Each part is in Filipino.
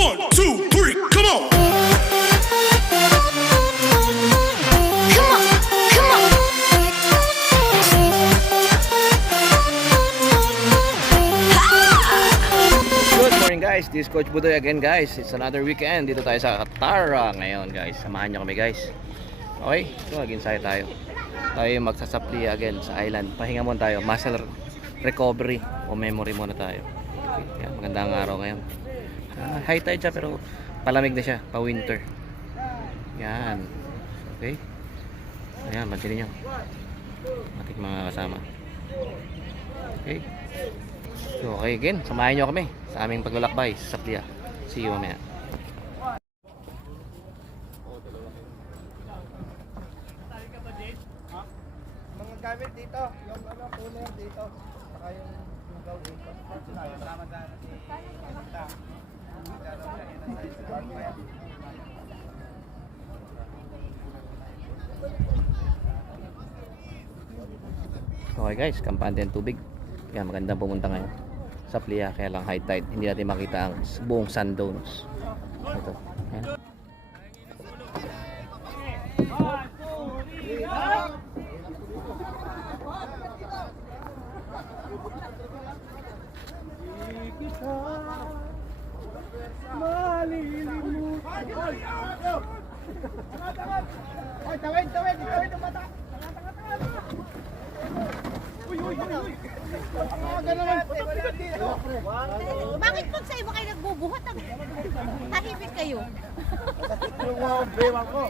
1, 2, 3, come on! Come on, come on. Good morning guys, this is Coach Budoy again guys. It's another weekend, dito tayo sa Katara ngayon guys. Samahan nyo kami guys. Okay, so mag-insaya tayo. Tayo magsasapli again sa island. Pahinga muna tayo, muscle recovery o memory muna tayo. Okay, yan, magandang araw ngayon. High tide siya pero palamig na siya, pa winter. Yan. Okay. Ayan, pansinin nyo. Ating mga kasama. Okay. So, okay again, samahan nyo kami sa aming paglalakbay sa Saplia. See you mamaya. Mga gamit dito, yung cooler dito, saka yung lugaw dito. Salamat sa Okay guys, kampante ng tubig. Yan, magandang pumunta ngayon sa Saplia, kaya lang high tide. Hindi natin makita ang buong sand dunes. Ito. Yan. Oy, tawid yung mata. Bakit pag sa iba kayo nagbubuhat? Tahimik kayo. Yung bewang ko.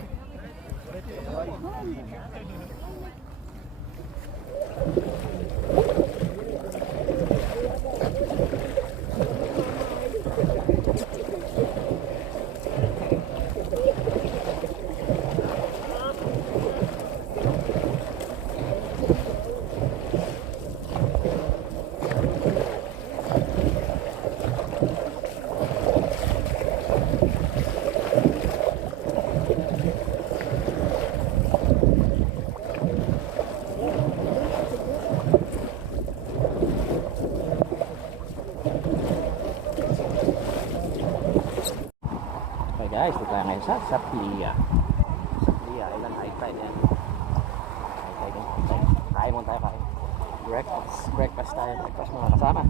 Okay guys, dito tayo ngayon sa Saplia. Saplia, ilan high tide yan. High tide yan. Kain muna tayo, kain. Breakfast tayo. Breakfast mga kasama.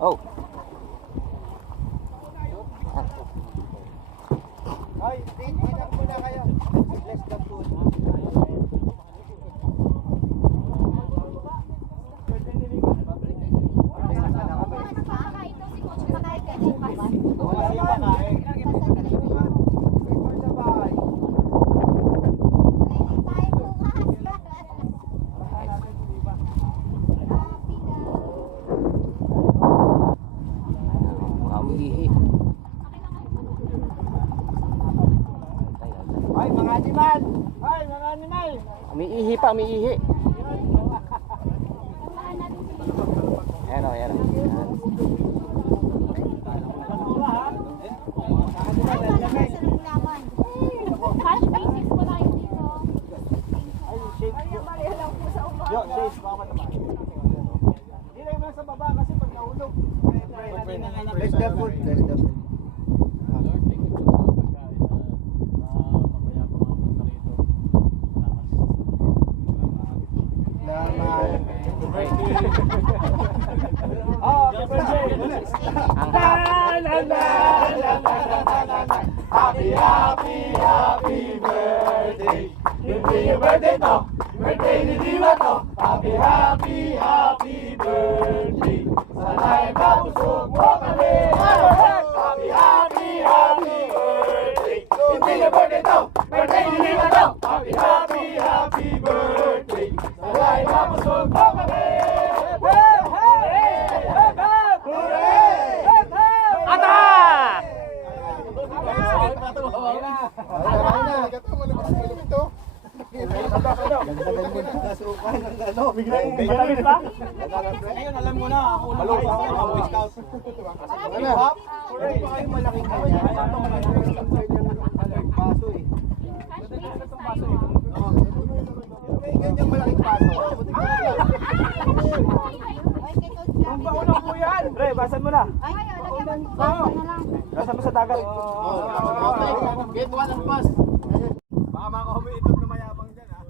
Oh. Oy, dinner muna kayo. Bless the food. Umiihi. Ay, mga animal! Ay, mga animal! Umiihi pa, umiihi. Ayan o, ayan o. Cash basis po tayo dito. Yo, Jace, baka naman. Hindi lang naman sa baba kasi pag nahulog. Bless the food. Bless the food. Oh, Ang happy, happy, happy birthday. Hindi yung birthday to. Birthday ni Diva to. Happy, happy, happy birthday. Sana'y mabusog mo kami. Happy, happy, happy birthday. Hindi yung birthday to. Birthday ni Diva to. Happy, happy, happy birthday. Sana'y mabusog mo kami. Matamis ba? Ngayon alam mo na ako na kayo sa Boy Scout. Ano? Pwede pa kayong malaking kanya. Paso eh. May ganyang malaking paso. Nasa ba sa dagat? Gate 1 ang pass. Baka makahumiitok na mayabang dyan, ha?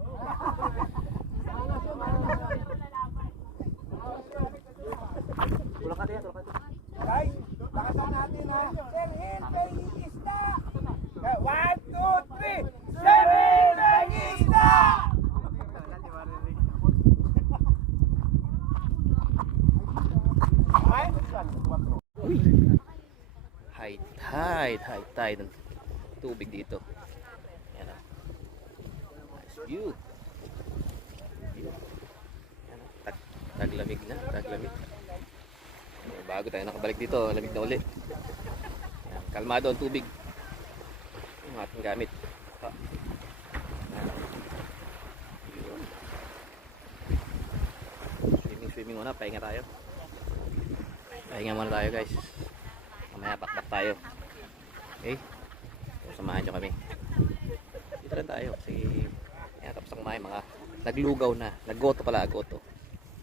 Tulak ka diyan, tulak ka diyan. Guys, lakasan natin, ha? Serhin, penging isda! 1, 2, 3! Serhin, penging isda! High tide ng tubig dito. Yan o. Nice view. Yan o. Taglamig na, taglamig. Bago tayo nakabalik dito, lamig na ulit. Yan. Kalmado ang tubig. Yung ating gamit. Swimming muna, pahinga tayo. Pahinga muna tayo guys. Mamaya pakpak tayo. Okay? So, samahan nyo kami. Dito lang tayo kasi yan, tapos ang mga naglugaw na. Naggoto pala, agoto.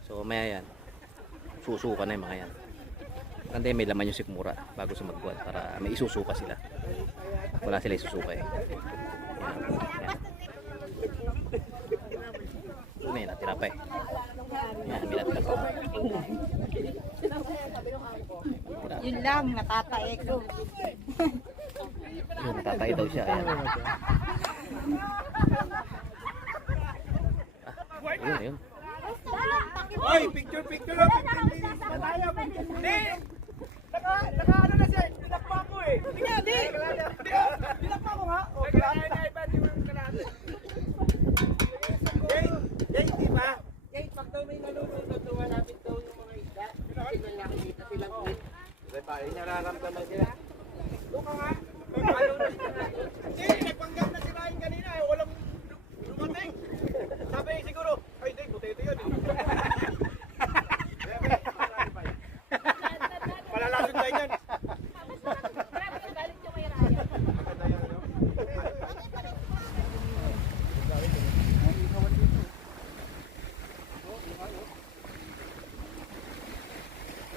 So mamaya yan. Susuka na yung mga yan. Kandi may laman yung sikmura bago sa magbuwan para may isusuka sila. Wala sila isusuka eh. Yan. So may natira pa eh. Yan, may natira pa. Yun lang, natatae ko. Yun, natatay daw siya. Ayan. Ayun, ayun. Oy, picture lang, 15 minutes na tayo. Hindi! Naka ano na siya, tinakpa ko eh. Hindi! Tinakpa ko nga. O, kailangan na iba, di mo yung kalahati. Jay, di ba? Jay, pag daw may nalulunod, lumalapit daw yung mga isda. Kasi nang nakikita silang ulit. Kasi tayo nararamdaman sila. Doon ka nga. Hindi, nagpanggap na sila yung kanina eh. Walang lumating. Sabi siguro, ay hindi, butete yun. Palalasod tayo yan.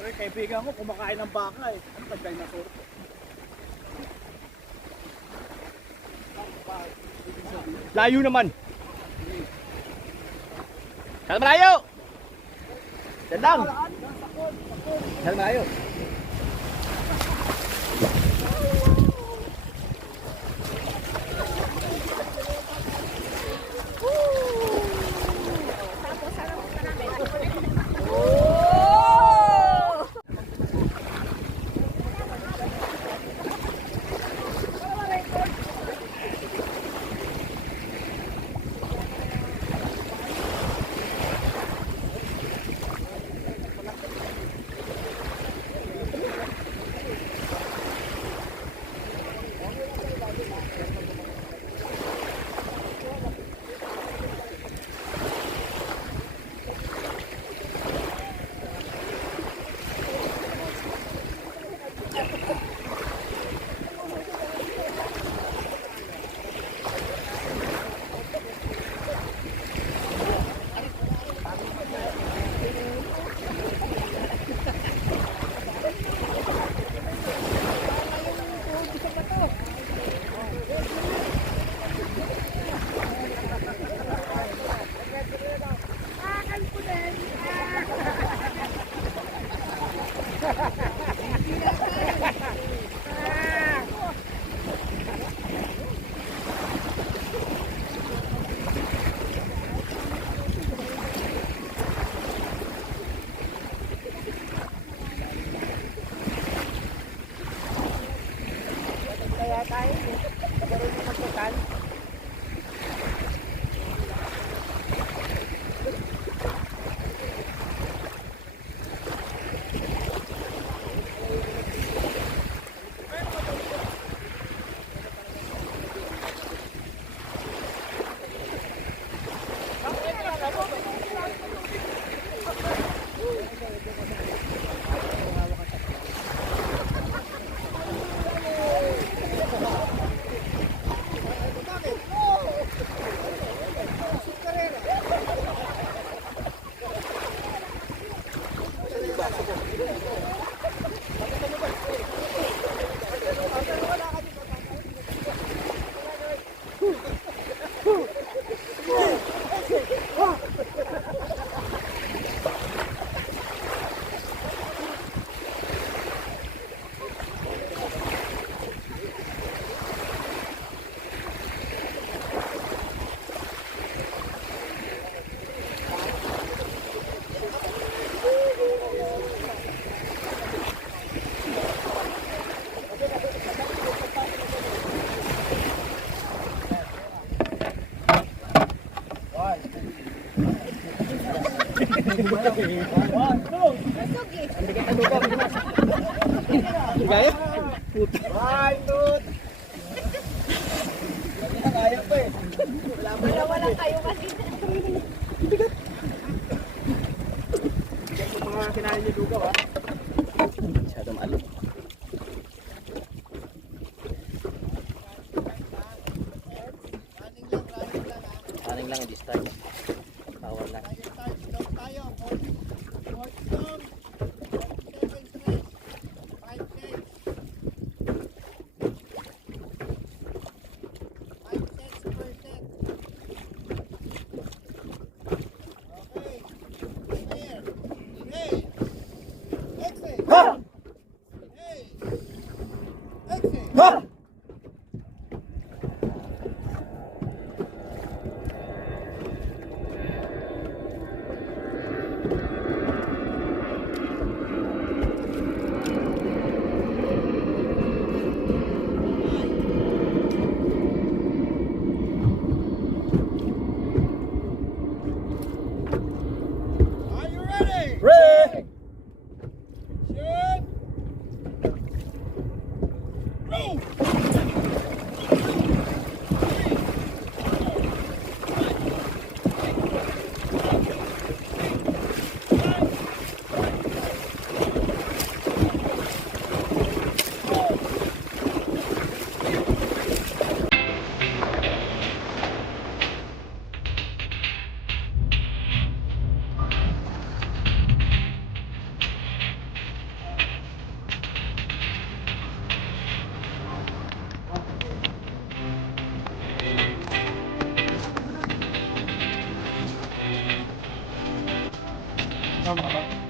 Pero kaibigan ko, kumakain ng baka eh. Ano pag-dinosaur? Layo naman. Saan malayo? Diyan lang. Saan malayo? Busog eh. Gaya? One, two. Kaya pa eh. Wala kayo kasi. Mga kinain niyo dugaw ha. Masyado malo. Running lang this time. Bawal lang. Ha! Are you ready? Ready! Shoot! Roll! Tama ka ba?